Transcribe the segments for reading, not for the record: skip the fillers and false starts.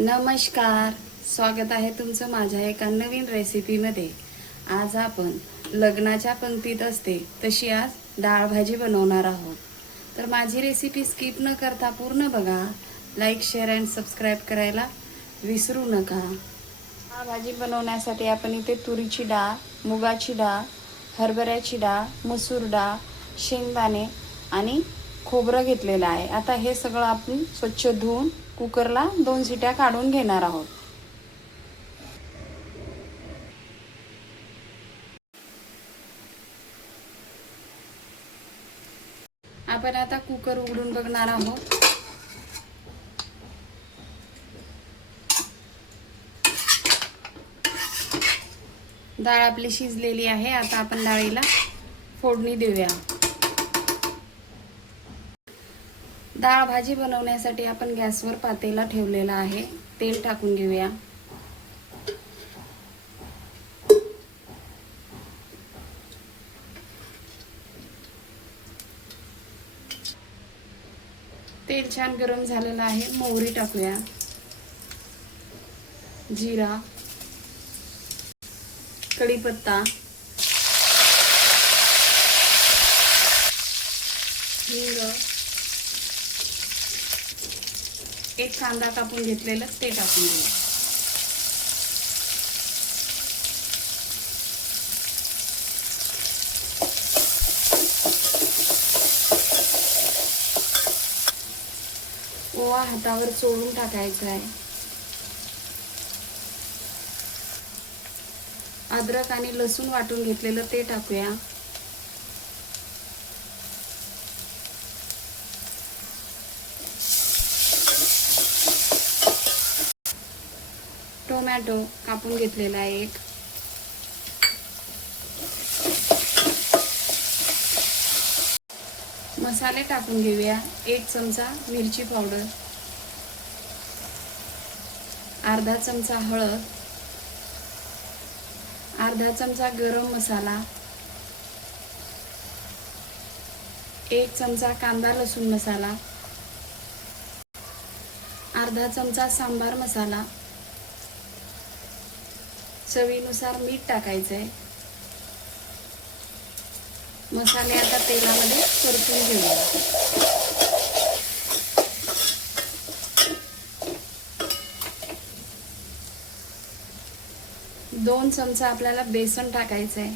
नमस्कार, स्वागत आहे तुमचं माझ्या एका नवीन रेसिपीमध्ये। आज आपण लग्नाच्या पंक्तीत असते तशी आज डाळ भाजी बनवणार आहोत। तर माझी रेसिपी स्किप न करता पूर्ण बघा। लाईक, शेअर अँड सबस्क्राईब करायला विसरू नका। डाळ भाजी बनवण्यासाठी आपण इथे तुरीची डाळ, मुगाची डाळ, हरभऱ्याची डाळ, मसूर डाळ, शेंगदाणे आणि खोबरं घेतलेलं आहे। आता हे सगळं आपण स्वच्छ धुवून कुकरला 2 शिट्या काढून घेणार आहोत। आपण आता कुकर उघडून बघणार आहोत। डाळ आपली शिजलेली आहे। आता आपण डाळीला फोडणी देऊया। डाळ भाजी बनवण्यासाठी आपण गॅसवर पातेला ठेवलेला आहे। तेल टाकून घेऊया। तेल छान गरम झालेलं आहे। मोहरी टाकूया, जिरा, कढीपत्ता, हिंग, एक कांदा कापून घेतलेलं ते टाकून घेऊ। ओवा हातावर चोळून टाकायचा आहे। अद्रक आणि लसूण वाटून घेतलेलं ते टाकूया। टोमॅटो कापून घेतलेला आहे एक। मसाले टाकून घेऊया। 1 चमचा मिरची पावडर, अर्धा चमचा हळद, अर्धा चमचा गरम मसाला, 1 चमचा कांदा लसूण मसाला, अर्धा चमचा सांबार मसाला, चवीनुसार मीठ टाकायचंय। मसाले आता तेलामध्ये परतून घेऊया। 2 चमचा आपल्याला बेसन टाकायचंय।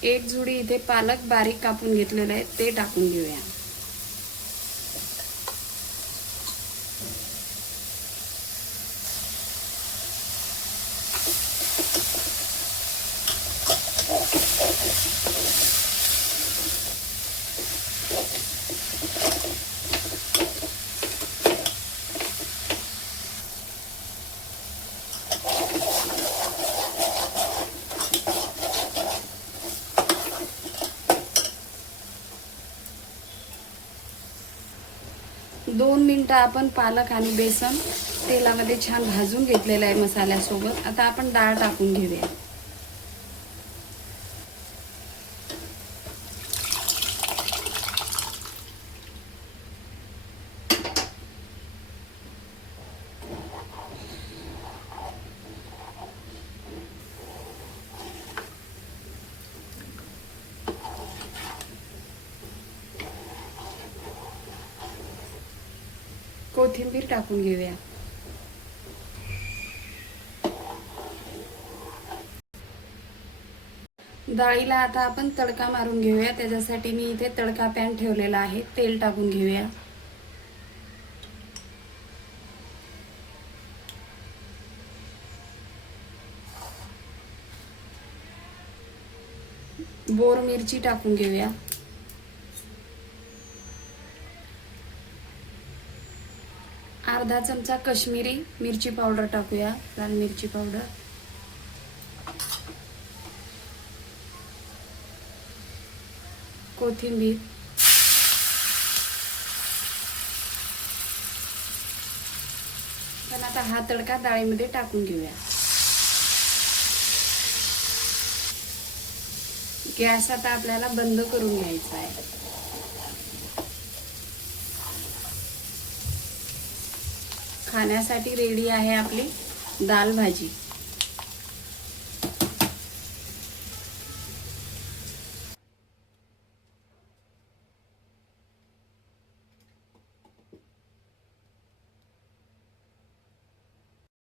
एक जुडी इथे पालक बारीक कापून घेतलेला आहे ते टाकून घेऊया। दोन मिनिटं आपण पालक आणि बेसन तेलामध्ये छान भाजून घेतलेलं आहे मसाल्यासोबत। आता आपण डाळ टाकून घेऊया। कोथिंबीर टाकून घेऊया। डाळीला आता आपण तडका मारून घेऊया। त्याच्यासाठी मी इथे तडका पॅन ठेवलेला आहे। तेल टाकून घेऊया। बोर मिरची टाकून घेऊया। अर्धा चमचा काश्मीरी मिरची पावडर टाकूया, लाल मिरची पावडर। कोथिंबीर, पण आता हा तडका डाळीमध्ये टाकून घेऊया. गॅस आता आपल्याला बंद करून घ्यायचा आहे. खाण्यासाठी रेडी आहे आपली दाल भाजी.